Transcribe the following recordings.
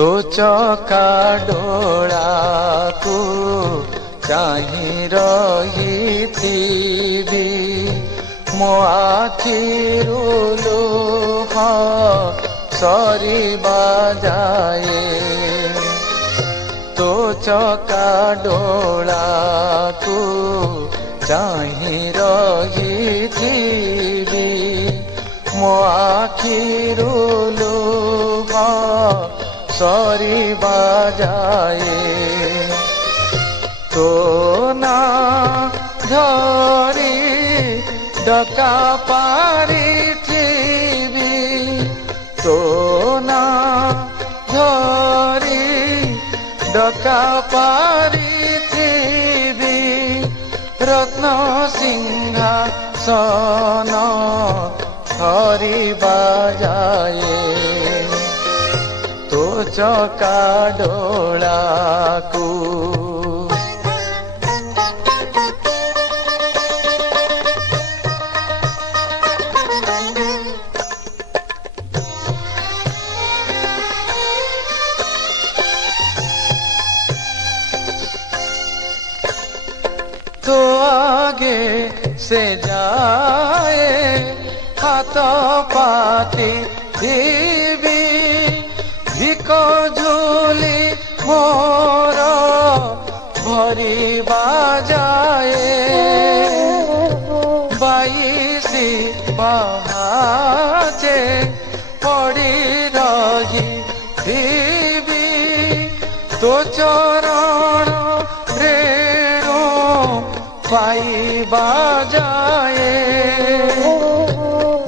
तो चका डोलाकू चाहि रहिथिबि मो आखिरु लुह सरिबा जाए। तो चका डोलाकू चाहि रहिथिबि मो आखिरु लुह सरिबा जाए। तो ना धरी डका पारिथिबि तो ना धरी डका पारिथिबि रत्न सिंहासन हरिबा जाए। तो चका डोलाकू तो आगे से जाए हाथ पाती दीबी भिक झूली मोर भरिबा जाए। बाईसी बाहाचे पड़ी रही दीबी तो चरण रेणु पाइबा जाए।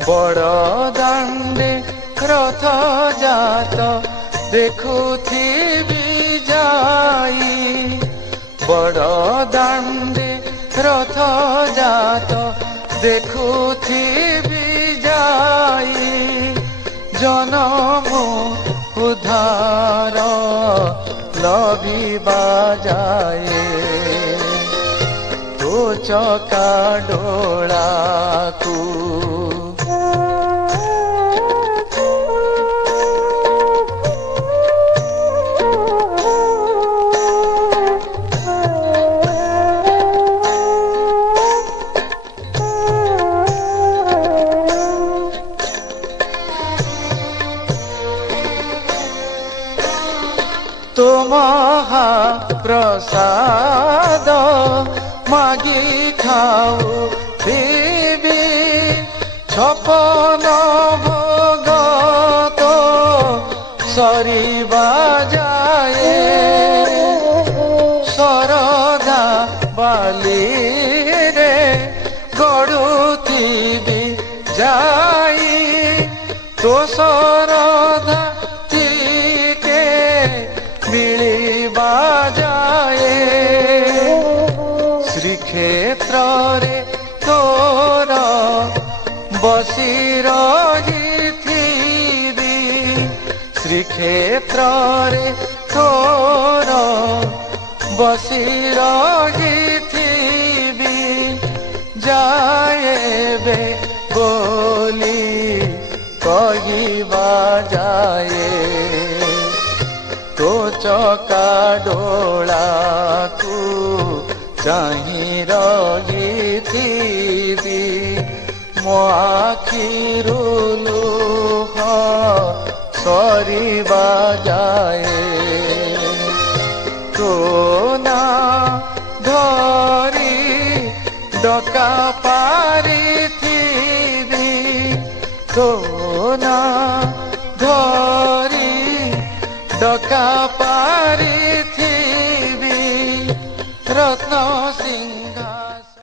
बड़ दांडे रथ जात देखुथिबि जाई। बड़ दांडे रथ जात देखुथिबि जाई। जनम उद्धार लभिबा जाए। तो चका डोलाकू तो महाप्रसाद मागी खाऊ पीबी छपन भोग तो सरिबा जाए। सरगा बाली रे गड़ुथिबि जाई। तो सरधा मिलिबा जाए। श्रीक्षेत्र रे तोर बसी रहिथिबि। श्रीक्षेत्र रे तोर बसी रहिथिबि जाएबे बोली कहिबा जाए। तो चका डोलाकू चाहि रहिथिबि मो आखिरु लुह सरिबा जाए। तो ना धरी डका पारिथिबि तो ना